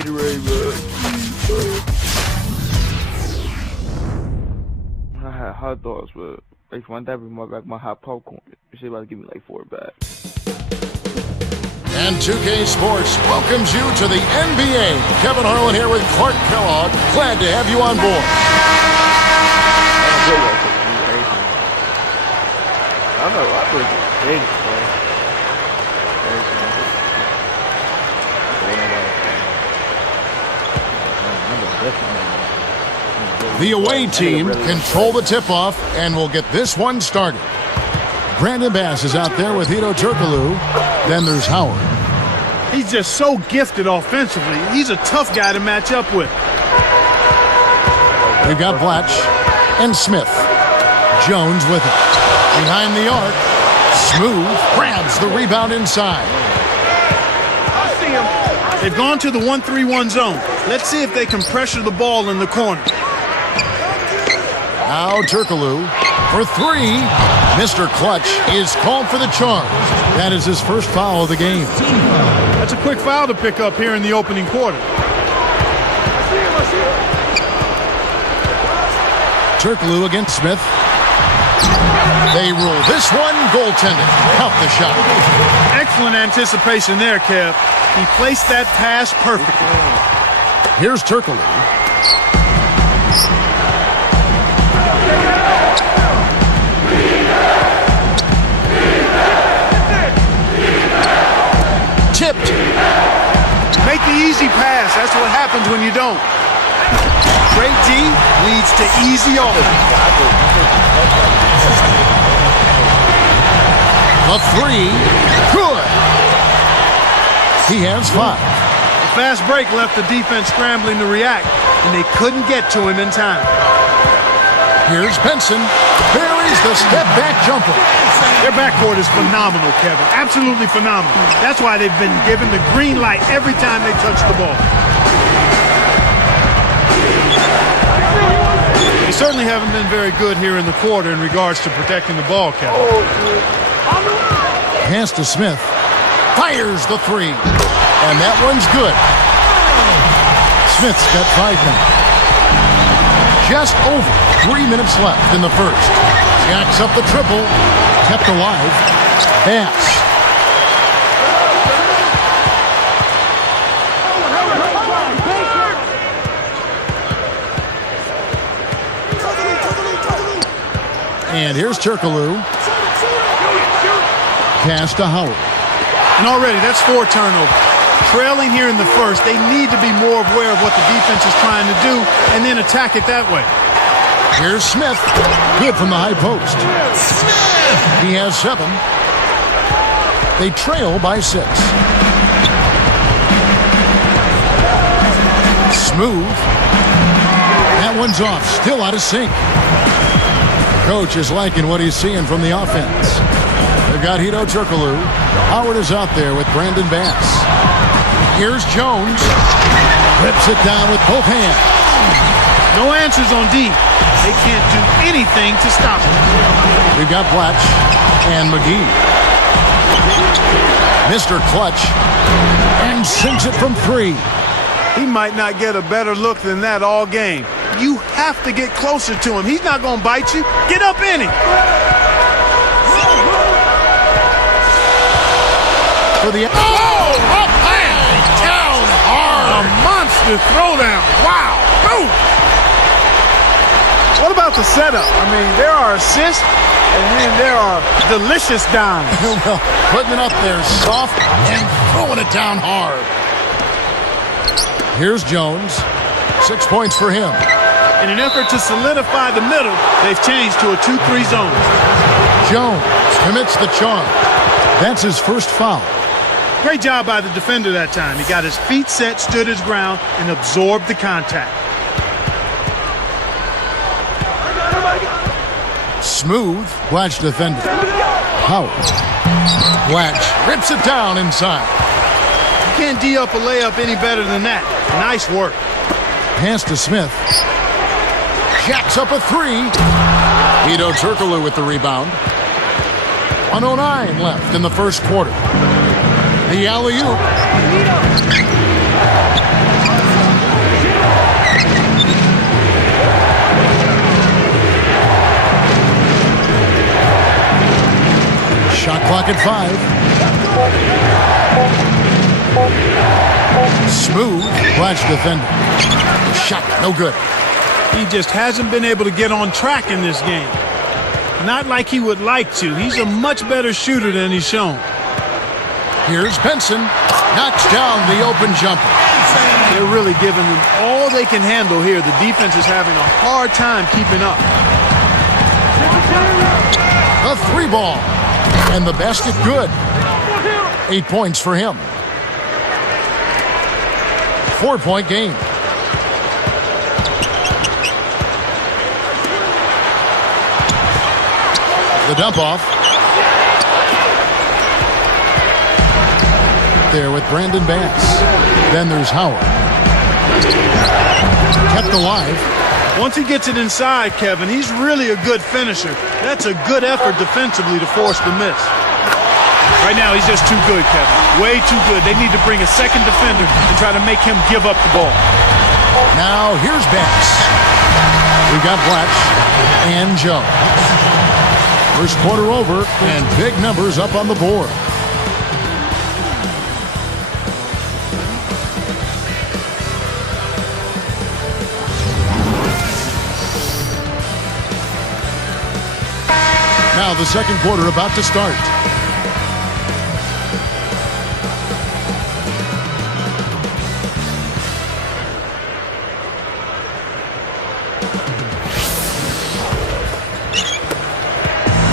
Gatorade, bro. I had hot dogs, but like one day bring back my hot popcorn. She about to give me like 4 bags. And 2K Sports welcomes you to the NBA. Kevin Harlan here with Clark Kellogg. Glad to have you on board. I know, I put big, bro. The away team control the tip-off and will get this one started. Brandon Bass is out there with Hedo Turkoglu. Then there's Howard. He's just so gifted offensively. He's a tough guy to match up with. We've got Blatch and Smith. Jones with it. Behind the arc. Smooth grabs the rebound inside. I see him. They've gone to the 1-3-1 zone. Let's see if they can pressure the ball in the corner. Now Turkoglu for 3. Mr. Clutch is called for the charge. That is his first foul of the game. That's a quick foul to pick up here in the opening quarter. Turkoglu against Smith. They rule this one goaltended. Count the shot. Excellent anticipation there, Kev. He placed that pass perfectly. Here's Turkoglu. Tipped. Make the easy pass. That's what happens when you don't. Great D leads to easy offense. A 3. Good. He has 5. The fast break left the defense scrambling to react, and they couldn't get to him in time. Here's Benson. Buries the step-back jumper. Their backcourt is phenomenal, Kevin. Absolutely phenomenal. That's why they've been given the green light every time they touch the ball. They certainly haven't been very good here in the quarter in regards to protecting the ball, Kevin. Pass to Smith. Fires the 3. And that one's good. Smith's got 5 minutes. Just over 3 minutes left in the first. Jacks up the triple. Kept alive. Bass. And here's Turkoglu. Pass to Howard. And already, that's 4 turnovers. Trailing here in the first, they need to be more aware of what the defense is trying to do and then attack it that way. Here's Smith. Good from the high post. He has 7. They trail by 6. Smooth. That one's off. Still out of sync. Coach is liking what he's seeing from the offense. They've got Hedo Turkoglu. Howard is out there with Brandon Bass. Here's Jones. Rips it down with both hands. No answers on D. They can't do anything to stop him. We've got Blatch and McGee. Mr. Clutch. And sinks it from 3. He might not get a better look than that all game. You have to get closer to him. He's not going to bite you. Get up in him. For the up and down hard. A monster throwdown. Wow. Boom. What about the setup? I mean, there are assists, and then there are delicious dimes. Well, putting it up there soft and throwing it down hard. Here's Jones. 6 points for him. In an effort to solidify the middle, they've changed to a 2-3 zone. Jones commits the charge. That's his first foul. Great job by the defender that time. He got his feet set, stood his ground, and absorbed the contact. Smooth. Blatch defended. Howard. Blatch rips it down inside. You can't D up a layup any better than that. Nice work. Pass to Smith. Jacks up a 3. Hedo Turkoglu with the rebound. 1:09 left in the first quarter. The alley-oop. Second 5. Smooth. Blatch defender. Shot. No good. He just hasn't been able to get on track in this game. Not like he would like to. He's a much better shooter than he's shown. Here's Benson. Knocks down the open jumper. They're really giving them all they can handle here. The defense is having a hard time keeping up. A 3-ball. And the basket good. 8 points for him. 4-point game. The dump off. There with Brandon Bass. Then there's Howard. Kept alive. Once he gets it inside, Kevin, he's really a good finisher. That's a good effort defensively to force the miss. Right now, he's just too good, Kevin. Way too good. They need to bring a second defender and try to make him give up the ball. Now here's Bass. We've got Blatch and Joe. First quarter over, and big numbers up on the board. Now the second quarter about to start.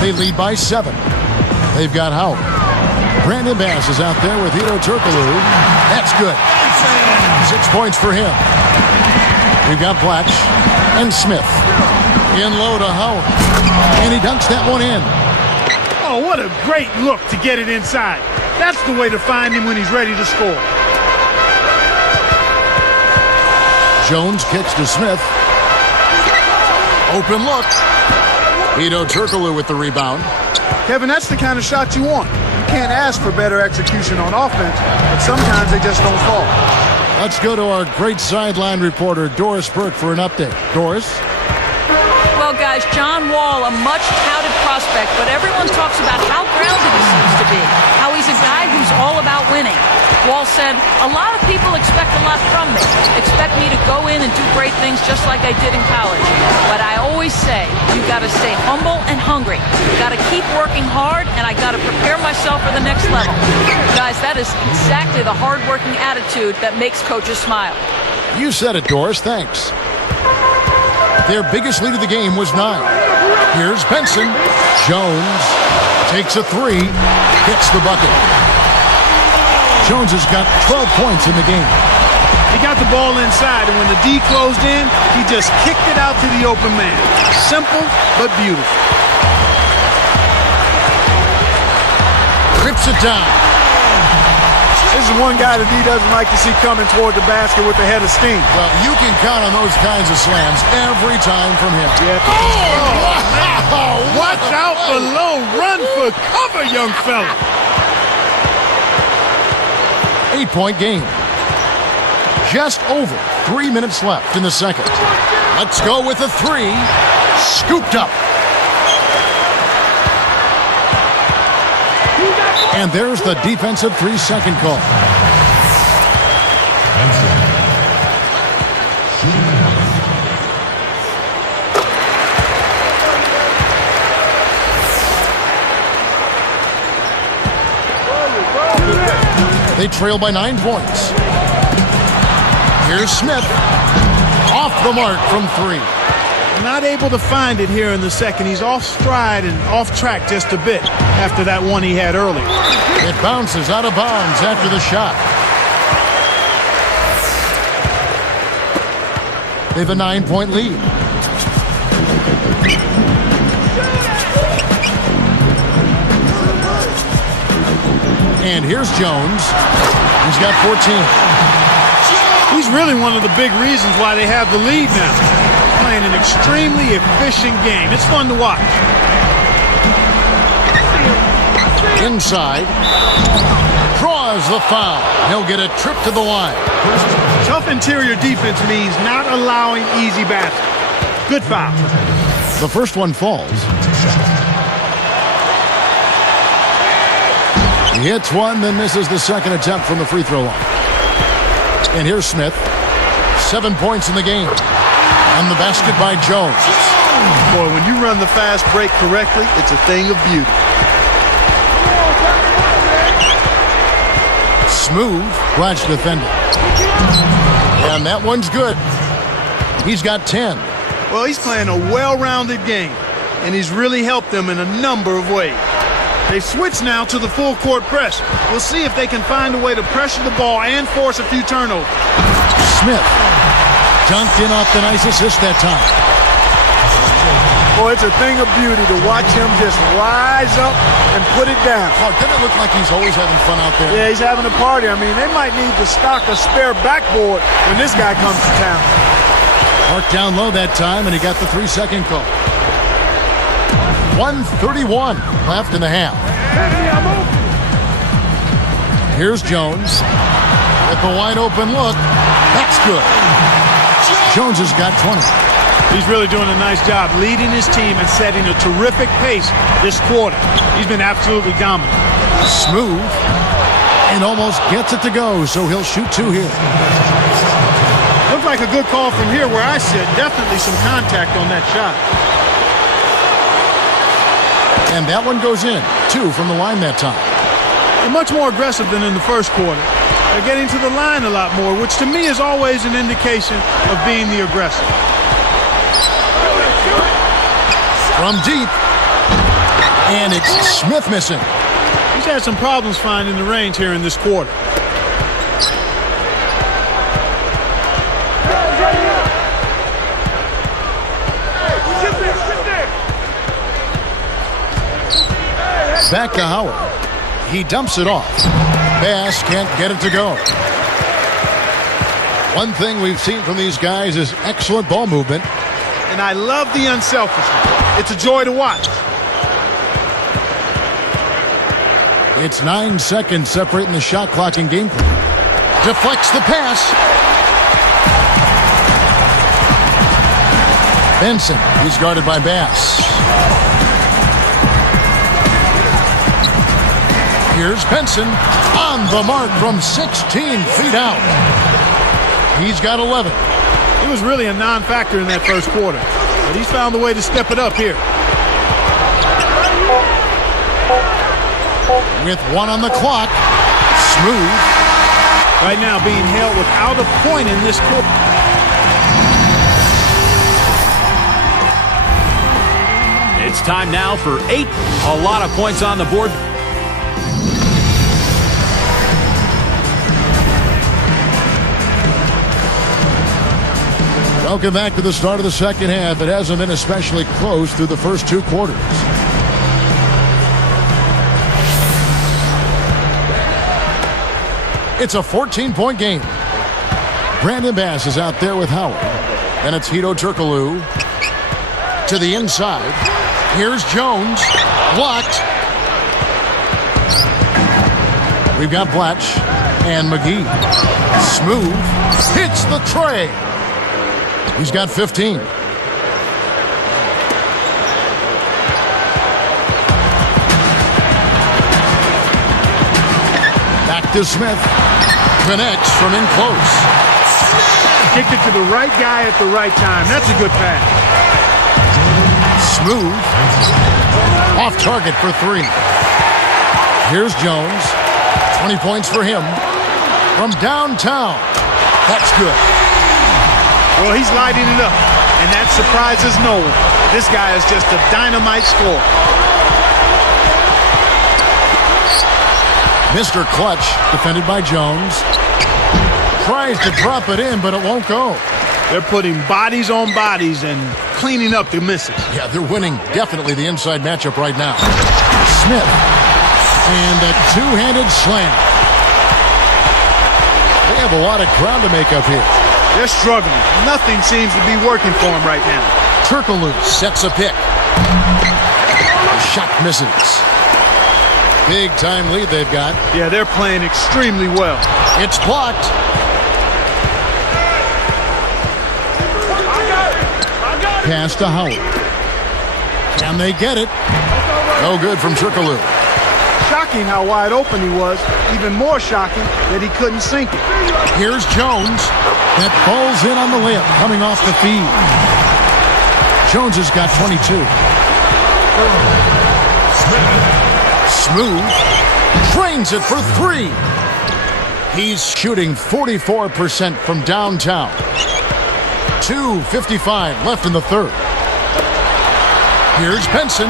They lead by 7. They've got Howard. Brandon Bass is out there with Hedo Turkoglu. That's good. 6 points for him. We've got Blatch and Smith. In low to Howard. And he dunks that one in. Oh, what a great look to get it inside. That's the way to find him when he's ready to score. Jones kicks to Smith. Open look. Hedo Turkoglu with the rebound. Kevin, that's the kind of shot you want. You can't ask for better execution on offense, but sometimes they just don't fall. Let's go to our great sideline reporter, Doris Burke, for an update. Doris? Well, guys, John Wall, a much-touted prospect, but everyone talks about how grounded he seems to be, how he's a guy who's all about winning. Wall said, a lot of people expect a lot from me, expect me to go in and do great things just like I did in college. But I always say, you've got to stay humble and hungry. You've got to keep working hard, and I got to prepare myself for the next level. Guys, that is exactly the hard-working attitude that makes coaches smile. You said it, Doris. Thanks. Their biggest lead of the game was 9. Here's Benson. Jones takes a 3, hits the bucket. Jones has got 12 points in the game. He got the ball inside, and when the D closed in, he just kicked it out to the open man. Simple, but beautiful. Rips it down. This is one guy that D doesn't like to see coming toward the basket with a head of steam. Well, you can count on those kinds of slams every time from him. Yeah. Oh, watch out below. Run for cover, young fella. 8-point game. Just over 3 minutes left in the second. Let's go with a 3. Scooped up. And there's the defensive 3-second call. They trail by 9 points. Here's Smith. Off the mark from 3. Not able to find it here in the second. He's off stride and off track just a bit after that one he had earlier. It bounces out of bounds after the shot. They have a 9-point lead. And here's Jones. He's got 14. He's really one of the big reasons why they have the lead now. Playing an extremely efficient game. It's fun to watch. Inside. Draws the foul. He'll get a trip to the line. Tough interior defense means not allowing easy baskets. Good foul. The first one falls. He hits one, then misses the second attempt from the free throw line. And here's Smith. 7 points in the game. On the basket by Jones. Boy, when you run the fast break correctly, it's a thing of beauty. Smooth, Blatch defending. And that one's good. He's got 10. Well, he's playing a well-rounded game, and he's really helped them in a number of ways. They switch now to the full court press. We'll see if they can find a way to pressure the ball and force a few turnovers. Smith dunked in off the nice assist that time. Boy, it's a thing of beauty to watch him just rise up and put it down. Oh, doesn't it look like he's always having fun out there? Yeah, he's having a party. I mean, they might need to stock a spare backboard when this guy comes to town. Marked down low that time, and he got the 3-second call. 1:31 left in the half. Here's Jones with the wide open look. That's good. Jones has got 20. He's really doing a nice job leading his team and setting a terrific pace this quarter. He's been absolutely dominant. Smooth and almost gets it to go, so he'll shoot 2 here. Looked like a good call from here where I sit. Definitely some contact on that shot. And that one goes in. 2 from the line that time. They're much more aggressive than in the first quarter. They're getting to the line a lot more, which to me is always an indication of being the aggressor. From deep. And it's Smith missing. He's had some problems finding the range here in this quarter. Back to Howard. He dumps it off. Bass can't get it to go. One thing we've seen from these guys is excellent ball movement. And I love the unselfishness. It's a joy to watch. It's 9 seconds separating the shot clock and game clock. Deflects the pass. Benson, he's guarded by Bass. Here's Benson on the mark from 16 feet out. He's got 11. He was really a non-factor in that first quarter, but he's found a way to step it up here. With 1 on the clock, Smooth. Right now being held without a point in this quarter. It's time now for 8. A lot of points on the board. Welcome back to the start of the second half. It hasn't been especially close through the first 2 quarters. It's a 14-point game. Brandon Bass is out there with Howard. Then it's Hedo Turkoglu to the inside. Here's Jones. Blocked. We've got Blatch and McGee. Smooth. Hits the tray. He's got 15. Back to Smith. Connects from in close. Kicked it to the right guy at the right time. That's a good pass. Smooth. Off target for 3. Here's Jones. 20 points for him. From downtown. That's good. Well, he's lighting it up, and that surprises no one. This guy is just a dynamite scorer. Mr. Clutch, defended by Jones. Tries to drop it in, but it won't go. They're putting bodies on bodies and cleaning up the misses. Yeah, they're winning definitely the inside matchup right now. Smith. And a two-handed slam. They have a lot of ground to make up here. They're struggling. Nothing seems to be working for them right now. Turkoglu sets a pick. The shot misses. Big time lead they've got. Yeah, they're playing extremely well. It's blocked. Pass to Howard. Can they get it? No good from Turkoglu. Shocking how wide open he was. Even more shocking that he couldn't sink it. Here's Jones. That falls in on the layup coming off the feed. Jones has got 22. Smooth. Drains it for three. He's shooting 44% from downtown. 2:55 left in the third. Here's Benson.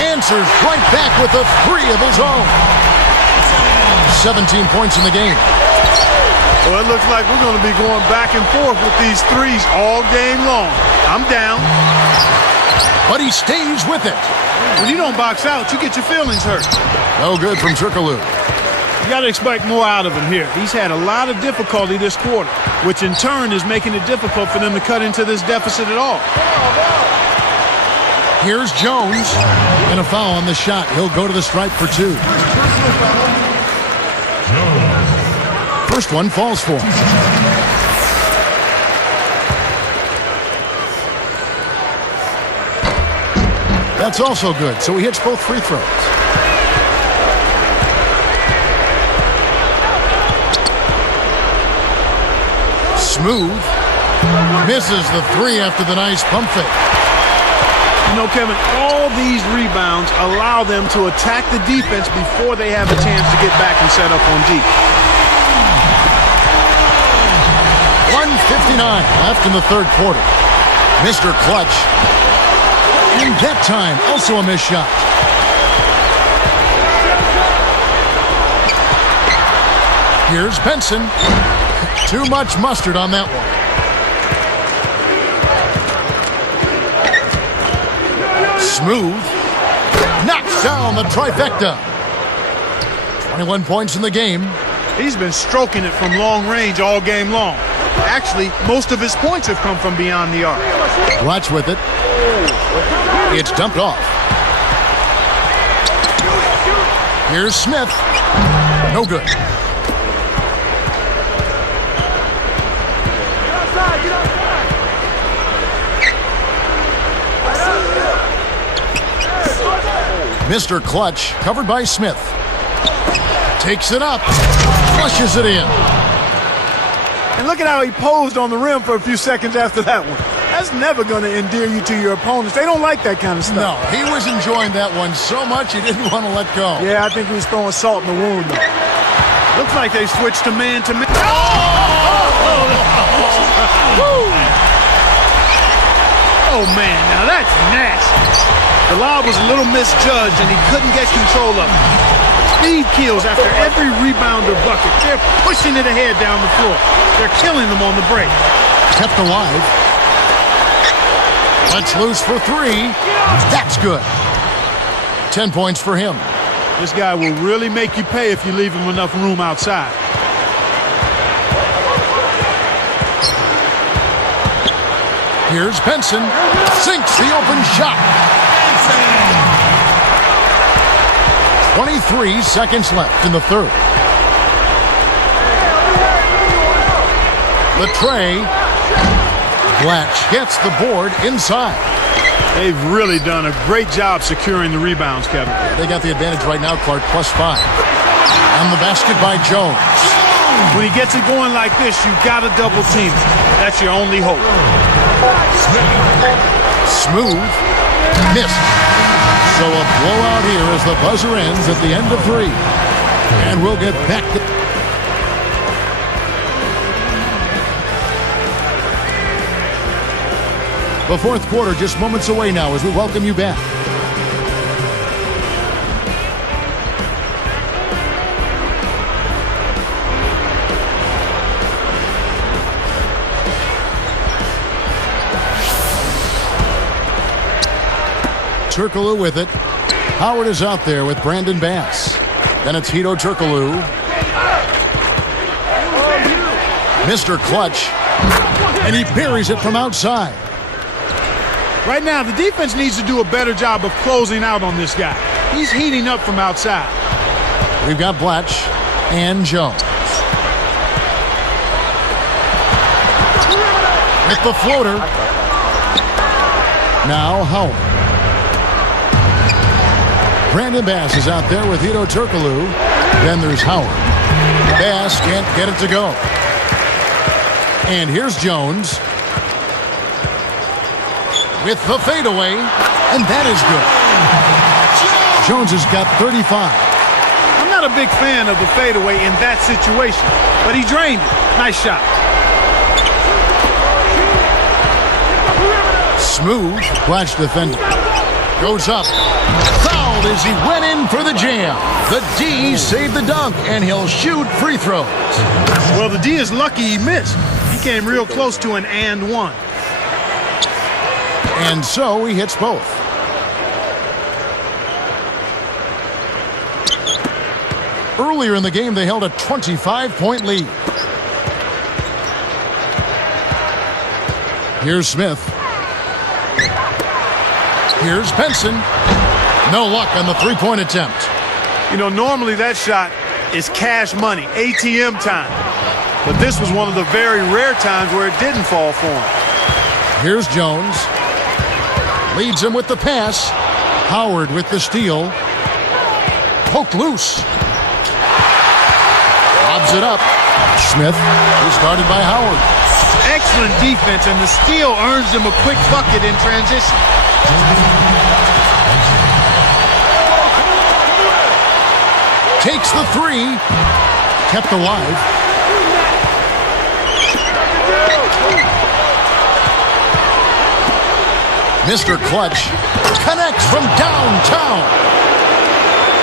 Answers right back with a three of his own. 17 points in the game. Well, it looks like we're going to be going back and forth with these threes all game long. I'm down. But he stays with it. When you don't box out, you get your feelings hurt. No good from Turkoglu. You got to expect more out of him here. He's had a lot of difficulty this quarter, which in turn is making it difficult for them to cut into this deficit at all. Here's Jones. And a foul on the shot. He'll go to the stripe for two. First one falls for him. That's also good, so he hits both free throws. Smooth. Misses the three after the nice pump fake. You know, Kevin, all these rebounds allow them to attack the defense before they have a chance to get back and set up on deep. 1:59 left in the third quarter. Mr. Clutch. And that time, also a missed shot. Here's Benson. Too much mustard on that one. Smooth. Knocks down the trifecta. 21 points in the game. He's been stroking it from long range all game long. Actually, most of his points have come from beyond the arc. Watch with it. It's dumped off. Here's Smith. No good. Mr. Clutch, covered by Smith. Takes it up. Flushes it in. And look at how he posed on the rim for a few seconds after that one. That's never going to endear you to your opponents. They don't like that kind of stuff. No, he was enjoying that one so much he didn't want to let go. Yeah, I think he was throwing salt in the wound, though. Looks like they switched to man to man. Oh, man, now that's nasty. The lob was a little misjudged, and he couldn't get control of it. Speed kills after every rebound or bucket. They're pushing it ahead down the floor. They're killing them on the break. Kept alive. Lets loose for three. That's good. 10 points for him. This guy will really make you pay if you leave him enough room outside. Here's Benson. Sinks the open shot. 23 seconds left in the third. The tray. Blatch gets the board inside. They've really done a great job securing the rebounds, Kevin. They got the advantage right now, Clark, +5. On the basket by Jones. When he gets it going like this, you've got to double team it. That's your only hope. Smooth. Missed. So a blowout here as the buzzer ends at the end of three. And we'll get back to... The fourth quarter just moments away now as we welcome you back. Turkoglu with it. Howard is out there with Brandon Bass. Then it's Hedo Turkoglu. Mr. Clutch. And he buries it from outside. Right now, the defense needs to do a better job of closing out on this guy. He's heating up from outside. We've got Blatch and Jones. With the floater. Now Howard. Brandon Bass is out there with Hedo Turkoglu. Then there's Howard. Bass can't get it to go. And here's Jones with the fadeaway, and that is good. Jones has got 35. I'm not a big fan of the fadeaway in that situation, but he drained it. Nice shot. Smooth clutch defender. Goes up. Fouled as he went in for the jam. The D saved the dunk, and he'll shoot free throws. Well, the D is lucky he missed. He came real close to an and one. And so he hits both. Earlier in the game, they held a 25-point lead. Here's Smith. Here's Benson. No luck on the three-point attempt. You know, normally that shot is cash money, ATM time. But this was one of the very rare times where it didn't fall for him. Here's Jones. Leads him with the pass. Howard with the steal. Poked loose. Lobs it up. Smith is guarded by Howard. Excellent defense, and the steal earns him a quick bucket in transition. Takes the three. Kept alive. Mr. Clutch connects from downtown.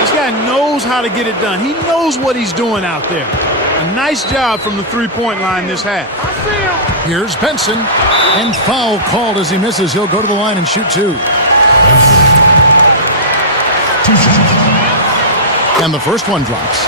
This guy knows how to get it done. He knows what he's doing out there. A nice job from the three-point line this half. Here's Benson, and foul called as he misses. He'll go to the line and shoot two. And the first one drops.